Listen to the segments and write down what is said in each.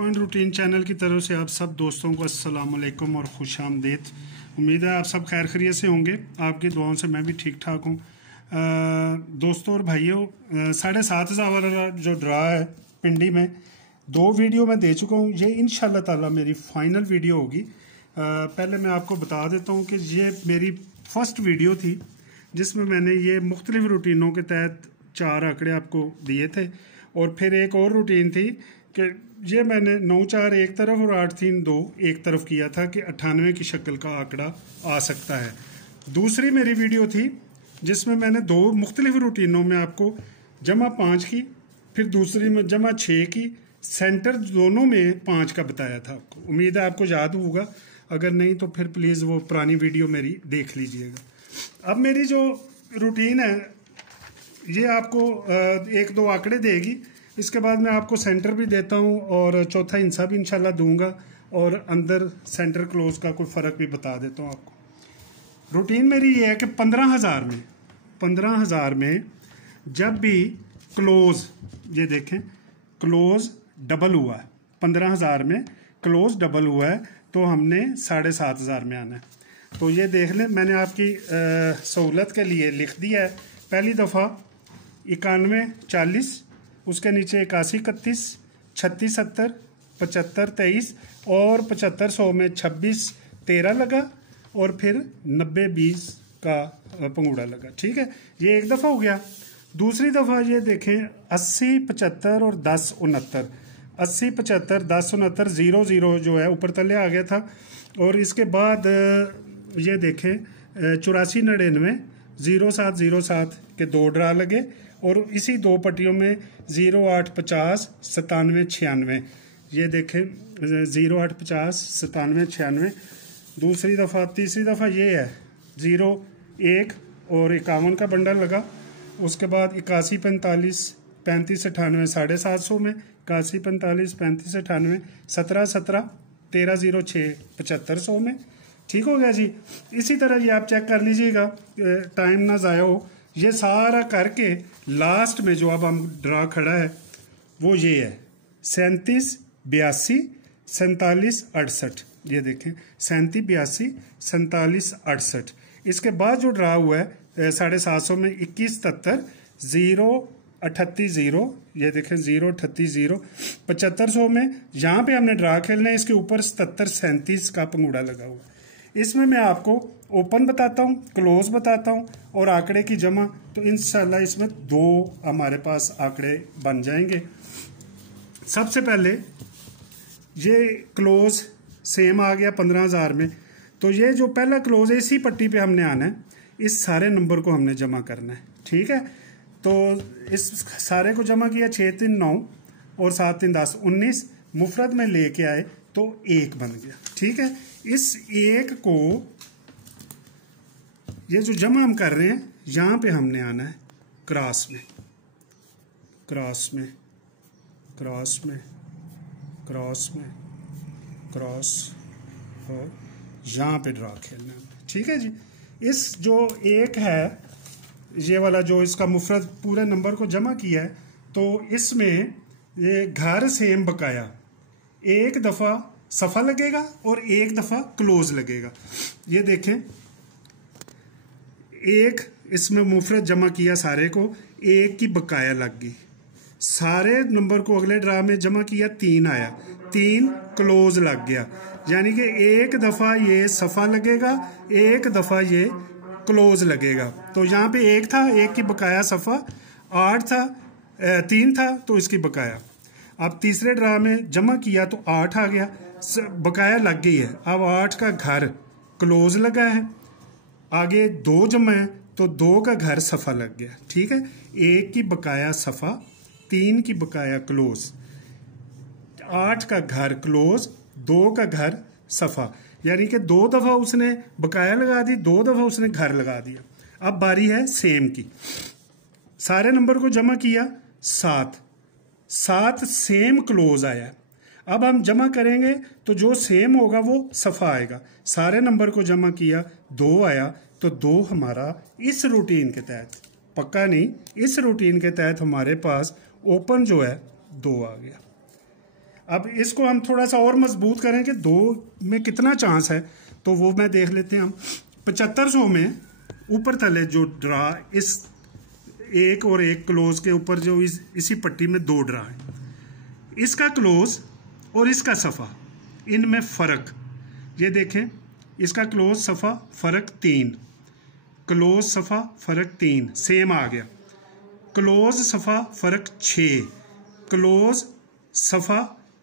Point routine channel की तरफ से आप सब दोस्तों को अस्सलाम वालेकुम और खुश आमदीद। उम्मीद है आप सब खैर खैरियत से होंगे। आपकी दुआओं से मैं भी ठीक ठाक हूँ। दोस्तों और भाइयों, 7,500 वाला जो ड्रा है पिंडी में 2 वीडियो मैं दे चुका हूँ। ये इंशाल्लाह ताला मेरी फाइनल वीडियो होगी। पहले मैं आपको बता देता हूँ कि ये मेरी फर्स्ट वीडियो थी जिसमें मैंने ये मुख्तलिफ रूटीनों के तहत 4 आंकड़े आपको दिए थे, और फिर एक और रूटीन थी कि ये मैंने 9-4 एक तरफ और 8-3-2 एक तरफ किया था कि 98 की शक्ल का आंकड़ा आ सकता है। दूसरी मेरी वीडियो थी जिसमें मैंने 2 मुख्तलिफ रूटीनों में आपको जमा 5 की, फिर दूसरी में जमा 6 की, सेंटर दोनों में 5 का बताया था आपको। उम्मीद है आपको याद होगा, अगर नहीं तो फिर प्लीज़ वो पुरानी वीडियो मेरी देख लीजिएगा। अब मेरी जो रूटीन है ये आपको 1-2 आंकड़े देगी, इसके बाद मैं आपको सेंटर भी देता हूँ और चौथा हिस्सा भी इंशाल्लाह दूंगा, और अंदर सेंटर क्लोज का कोई फ़र्क भी बता देता हूँ आपको। रूटीन मेरी ये है कि 15,000 में जब भी क्लोज, ये देखें क्लोज डबल हुआ है, 15,000 में क्लोज डबल हुआ है तो हमने 7,500 में आना है। तो ये देख लें, मैंने आपकी सहूलत के लिए लिख दिया है। पहली दफ़ा 91-40, उसके नीचे 81-31, 36-70, 75-23 और 75-100 में 26-13 लगा, और फिर 90-20 का पंगूड़ा लगा। ठीक है, ये एक दफ़ा हो गया। दूसरी दफ़ा ये देखें 80-75 और 10-69, 80-75 10-69 0-0 जो है ऊपर तले आ गया था। और इसके बाद ये देखें 84-99 07-07 के 2 ड्रा लगे, और इसी 2 पट्टियों में 08-50 97-96, ये देखें 08-50 97-96। दूसरी दफ़ा, तीसरी दफ़ा ये है 0-1 और 51 का बंडल लगा। उसके बाद 81-45 35-98 750 में, 81-45 35-98 17-17 13-06 7500 में। ठीक हो गया जी। इसी तरह ये आप चेक कर लीजिएगा, टाइम ना ज़ाया हो। ये सारा करके लास्ट में जो अब हम ड्रा खड़ा है वो ये है 37-82 47-68। ये देखें 37-82 47-68। इसके बाद जो ड्रा हुआ है 750 में 21-73 0-38-0, ये देखें 0-38-0 7500 में। यहाँ पे हमने ड्रा खेलना है, इसके ऊपर 77-37 का पंगूड़ा लगा हुआ है। इसमें मैं आपको ओपन बताता हूँ, क्लोज बताता हूँ और आंकड़े की जमा। तो इंशाल्लाह इसमें 2 हमारे पास आंकड़े बन जाएंगे। सबसे पहले ये क्लोज सेम आ गया 15,000 में, तो ये जो पहला क्लोज है इसी पट्टी पे हमने आना है, इस सारे नंबर को हमने जमा करना है। ठीक है, तो इस सारे को जमा किया 6-3-9 और 7-3-10 19 मुफरत में लेके आए तो 1 बन गया। ठीक है, इस 1 को ये जो जमा हम कर रहे हैं यहाँ पे हमने आना है क्रॉस में, क्रॉस में, क्रॉस में, क्रॉस में, क्रॉस, और यहाँ पे ड्रा खेलना है। ठीक है जी। इस जो 1 है ये वाला, जो इसका मुफरत पूरे नंबर को जमा किया है, तो इसमें ये घर सेम बकाया 1 दफ़ा सफ़ा लगेगा और 1 दफ़ा क्लोज लगेगा। ये देखें 1 इसमें मुफरत जमा किया सारे को, 1 की बकाया लग गई। सारे नंबर को अगले ड्रा में जमा किया 3 आया, 3 क्लोज लग गया, यानी कि 1 दफ़ा ये सफ़ा लगेगा, 1 दफ़ा ये क्लोज लगेगा। तो यहाँ पे 1 था, 1 की बकाया सफ़ा, 8 था 3 था तो इसकी बकाया। अब तीसरे ड्रा में जमा किया तो 8 आ गया, बकाया लग गई है। अब 8 का घर क्लोज लगा है, आगे 2 जमा है तो 2 का घर सफ़ा लग गया। ठीक है, 1 की बकाया सफ़ा, 3 की बकाया क्लोज, 8 का घर क्लोज, 2 का घर सफ़ा, यानी कि 2 दफ़ा उसने बकाया लगा दी, 2 दफ़ा उसने घर लगा दिया। अब बारी है सेम की। सारे नंबर को जमा किया 7 सेम क्लोज आया। अब हम जमा करेंगे तो जो सेम होगा वो सफ़ा आएगा। सारे नंबर को जमा किया 2 आया, तो 2 हमारा इस रूटीन के तहत, पक्का नहीं, इस रूटीन के तहत हमारे पास ओपन जो है 2 आ गया। अब इसको हम थोड़ा सा और मजबूत करें कि 2 में कितना चांस है, तो वो मैं देख लेते हैं हम। 7500 में ऊपर थले जो ड्रा, इस एक और एक क्लोज के ऊपर जो इसी पट्टी में 2 ड्रा है, इसका क्लोज और इसका सफ़ा, इनमें फ़र्क ये देखें, इसका क्लोज सफ़ा फ़र्क 3, क्लोज सफ़ा फ़र्क 3 सेम आ गया, क्लोज सफ़ा फ़र्क 6, क्लोज सफ़ा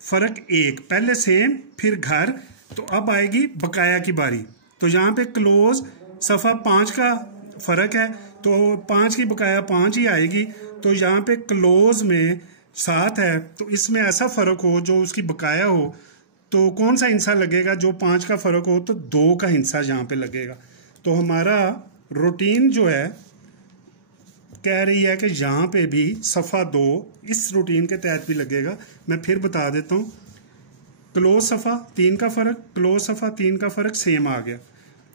फ़र्क 1, पहले सेम फिर घर। तो अब आएगी बकाया की बारी, तो यहाँ पे क्लोज सफ़ा 5 का फ़र्क है, तो 5 की बकाया 5 ही आएगी। तो यहाँ पे क्लोज में 7 है, तो इसमें ऐसा फ़र्क हो जो उसकी बकाया हो, तो कौन सा हिस्सा लगेगा? जो 5 का फ़र्क हो, तो 2 का हिस्सा यहाँ पे लगेगा। तो हमारा रूटीन जो है कह रही है कि यहाँ पे भी सफ़ा 2 इस रूटीन के तहत भी लगेगा। मैं फिर बता देता हूँ, क्लोज सफ़ा 3 का फ़र्क, क्लोज सफ़ा 3 का फ़र्क सेम आ गया,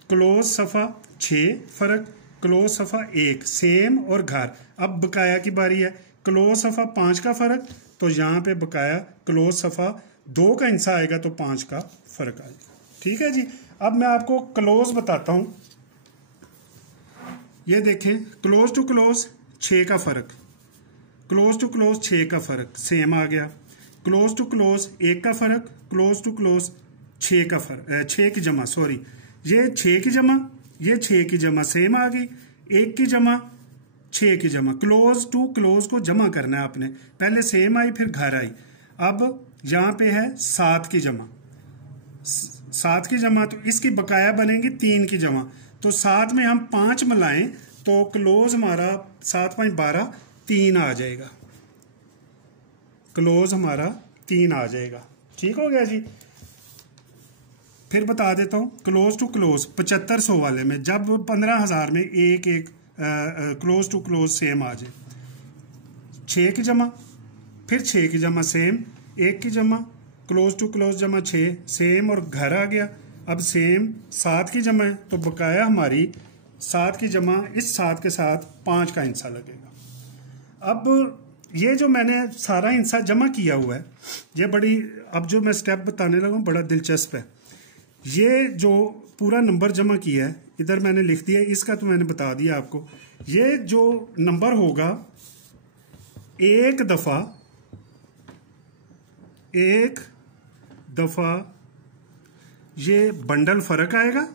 क्लोज सफ़ा 6 फ़र्क, क्लोज सफ़ा 1 सेम और घर। अब बकाया की बारी है, क्लोज सफ़ा 5 का फ़र्क, तो यहाँ पे बकाया क्लोज सफ़ा 2 का हिस्सा आएगा, तो 5 का फ़र्क आएगा। ठीक है जी। अब मैं आपको क्लोज बताता हूँ। ये देखें, क्लोज टू क्लोज 6 का फ़र्क, क्लोज टू क्लोज 6 का फ़र्क सेम आ गया, क्लोज टू क्लोज 1 का फ़र्क, क्लोज टू क्लोज 6 का फ़र्क, 6 की जमा, सॉरी, ये 6 की जमा, ये 6 की जमा सेम आ गई, 1 की जमा 6 की जमा, क्लोज टू क्लोज को जमा करना है आपने, पहले सेम आई फिर घर आई। अब यहाँ पे है 7 की जमा, 7 की जमा, तो इसकी बकाया बनेगी 3 की जमा, तो 7 में हम 5 मिलाएं तो क्लोज हमारा 7 5 12 3 आ जाएगा, क्लोज हमारा 3 आ जाएगा। ठीक हो गया जी। फिर बता देता हूँ, क्लोज टू क्लोज 7500 वाले में जब 15,000 में एक एक क्लोज टू क्लोज सेम आ जाए, 6 की जमा, फिर 6 की जमा सेम, 1 की जमा, क्लोज टू क्लोज जमा 6 सेम और घर आ गया। अब सेम 7 की जमा है, तो बकाया हमारी 7 की जमा इस 7 के साथ 5 का हिस्सा लगेगा। अब ये जो मैंने सारा हिस्सा जमा किया हुआ है, ये बड़ी, अब जो मैं स्टेप बताने लगा हूँ बड़ा दिलचस्प है। ये जो पूरा नंबर जमा किया है, इधर मैंने लिख दिया, इसका तो मैंने बता दिया आपको। ये जो नंबर होगा, एक दफ़ा ये बंडल फ़र्क आएगा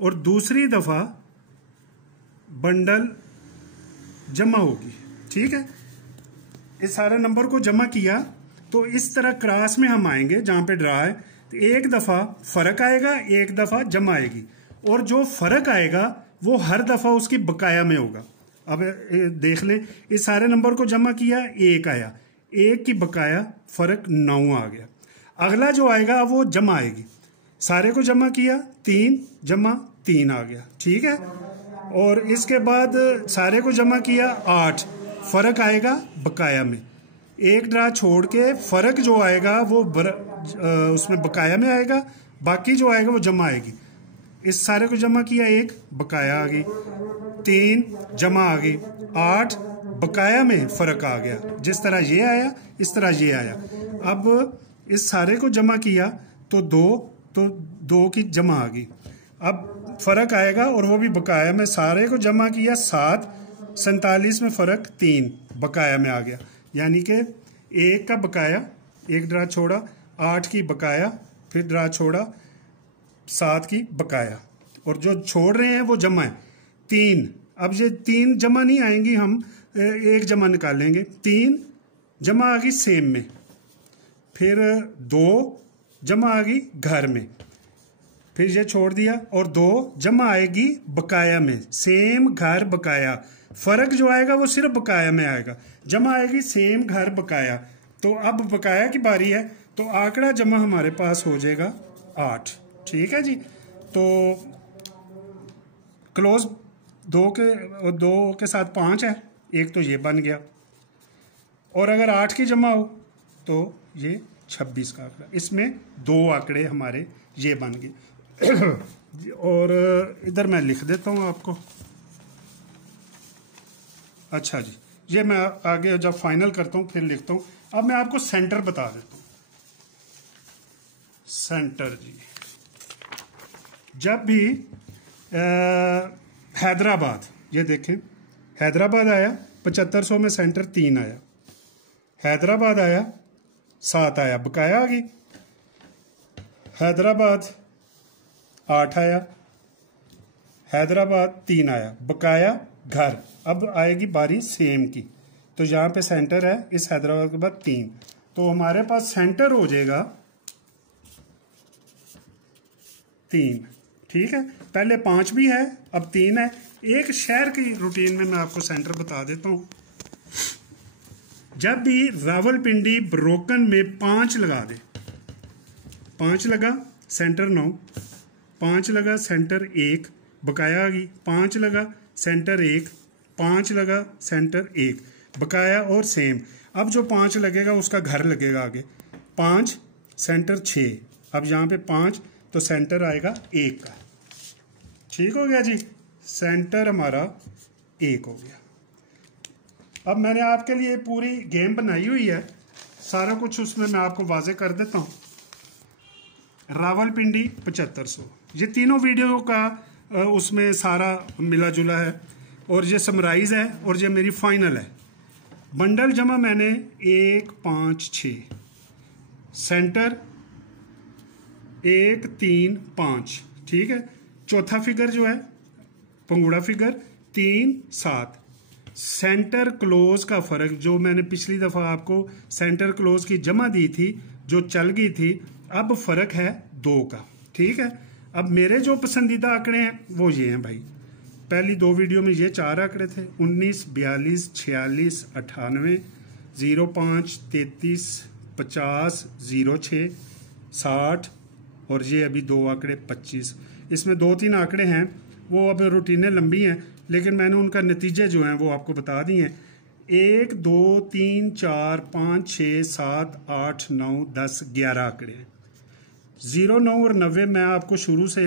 और दूसरी दफ़ा बंडल जमा होगी। ठीक है, इस सारे नंबर को जमा किया तो इस तरह क्रॉस में हम आएंगे जहाँ पे ड्रा है, तो एक दफ़ा फ़र्क आएगा, एक दफ़ा जमा आएगी, और जो फ़र्क आएगा वो हर दफ़ा उसकी बकाया में होगा। अब देख लें, इस सारे नंबर को जमा किया, 1 आया, 1 की बकाया फ़र्क 9 आ गया। अगला जो आएगा वो जमा आएगी, सारे को जमा किया, 3 जमा 3 आ गया। ठीक है, और इसके बाद सारे को जमा किया, 8 फ़र्क आएगा बकाया में, एक ड्रा छोड़ के फ़र्क जो आएगा वो उसमें बकाया में आएगा, बाकी जो आएगा वो जमा आएगी। इस सारे को जमा किया, 1 बकाया आ गई, 3 जमा आ गई, 8 बकाया में फ़र्क आ गया, जिस तरह ये आया इस तरह ये आया। अब इस सारे को जमा किया तो 2 की जमा आ गई, अब फ़र्क आएगा और वो भी बकाया में, सारे को जमा किया, 7 47 में फ़र्क 3 बकाया में आ गया, यानी कि 1 का बकाया, एक ड्रा छोड़ा, 8 की बकाया, फिर ड्रा छोड़ा, 7 की बकाया, और जो छोड़ रहे हैं वो जमा है 3। अब ये 3 जमा नहीं आएंगी, हम एक जमा निकालेंगे, 3 जमा आ गई सेम में, फिर 2 जमा आ गई घर में, फिर ये छोड़ दिया, और 2 जमा आएगी बकाया में, सेम घर बकाया, फ़र्क जो आएगा वो सिर्फ बकाया में आएगा, जमा आएगी सेम घर बकाया। तो अब बकाया की बारी है, तो आंकड़ा जमा हमारे पास हो जाएगा 8। ठीक है जी। तो क्लोज 2 के साथ 5 है, एक तो ये बन गया, और अगर 8 की जमा हो तो ये 26 का आंकड़ा, इसमें 2 आंकड़े हमारे ये बन गए। और इधर मैं लिख देता हूँ आपको। अच्छा जी, ये मैं आगे जब फाइनल करता हूँ फिर लिखता हूँ। अब मैं आपको सेंटर बता देता हूँ। सेंटर जी, जब भी हैदराबाद, ये देखें हैदराबाद आया 7500 में सेंटर 3 आया, हैदराबाद आया 7 आया, बकाया आ गई। हैदराबाद 8 आया, हैदराबाद 3 आया, बकाया घर। अब आएगी बारी सेम की, तो यहाँ पे सेंटर है इस हैदराबाद के बाद 3, तो हमारे पास सेंटर हो जाएगा 3। ठीक है, पहले 5 भी है, अब 3 है। एक शहर की रूटीन में मैं आपको सेंटर बता देता हूँ। जब भी रावलपिंडी ब्रोकन में 5 लगा दे, 5 लगा सेंटर 9, 5 लगा सेंटर 1, बकाया आ गई, 5 लगा सेंटर 1, 5 लगा सेंटर 1, बकाया और सेम। अब जो 5 लगेगा उसका घर लगेगा आगे, 5 सेंटर 6, अब यहाँ पे 5 तो सेंटर आएगा 1 का। ठीक हो गया जी, सेंटर हमारा 1 हो गया। अब मैंने आपके लिए पूरी गेम बनाई हुई है, सारा कुछ उसमें मैं आपको वाजे कर देता हूँ। रावलपिंडी 7500, ये तीनों वीडियो का उसमें सारा मिला जुला है, और ये समराइज है और ये मेरी फाइनल है। बंडल जमा मैंने 1 5 6, सेंटर 1 3 5, ठीक है। चौथा फिगर जो है पंगुड़ा फिगर 3 7, सेंटर क्लोज का फर्क जो मैंने पिछली दफ़ा आपको सेंटर क्लोज की जमा दी थी जो चल गई थी, अब फर्क है 2 का। ठीक है, अब मेरे जो पसंदीदा आंकड़े हैं वो ये हैं भाई। पहली 2 वीडियो में ये 4 आंकड़े थे, 19 42 46 98 05 33 50 06 60, और ये अभी 2 आंकड़े 25। इसमें 2-3 आंकड़े हैं वो अब रूटीनें लंबी हैं, लेकिन मैंने उनका नतीजे जो हैं वो आपको बता दिए हैं। 1 2 3 4 5 6 7 8 9 10 11 आंकड़े हैं। 0 9 और 90 मैं आपको शुरू से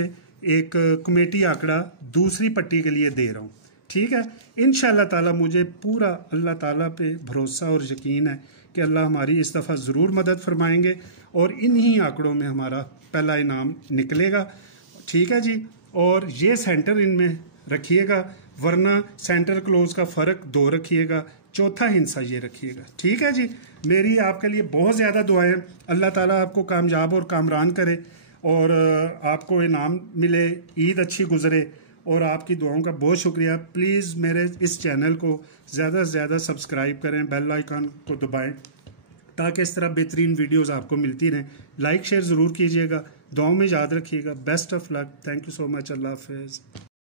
एक कमेटी आंकड़ा दूसरी पट्टी के लिए दे रहा हूँ। ठीक है, इंशाल्लाह ताला मुझे पूरा अल्लाह ताला पे भरोसा और यकीन है कि अल्लाह हमारी इस दफ़ा ज़रूर मदद फरमाएंगे और इन्हीं आंकड़ों में हमारा पहला इनाम निकलेगा। ठीक है जी, और ये सेंटर इनमें रखिएगा, वरना सेंटर क्लोज का फ़र्क 2 रखिएगा, चौथा हिस्सा ये रखिएगा। ठीक है जी, मेरी आपके लिए बहुत ज़्यादा दुआएं, अल्लाह ताला आपको कामयाब और कामरान करे और आपको इनाम मिले, ईद अच्छी गुजरे, और आपकी दुआओं का बहुत शुक्रिया। प्लीज़ मेरे इस चैनल को ज़्यादा से ज़्यादा सब्सक्राइब करें, बेल आइकन को दबाएं ताकि इस तरह बेहतरीन वीडियोस आपको मिलती रहें। लाइक शेयर ज़रूर कीजिएगा, दुआओं में याद रखिएगा। Best of luck, thank you so much, अल्लाह हाफिज़।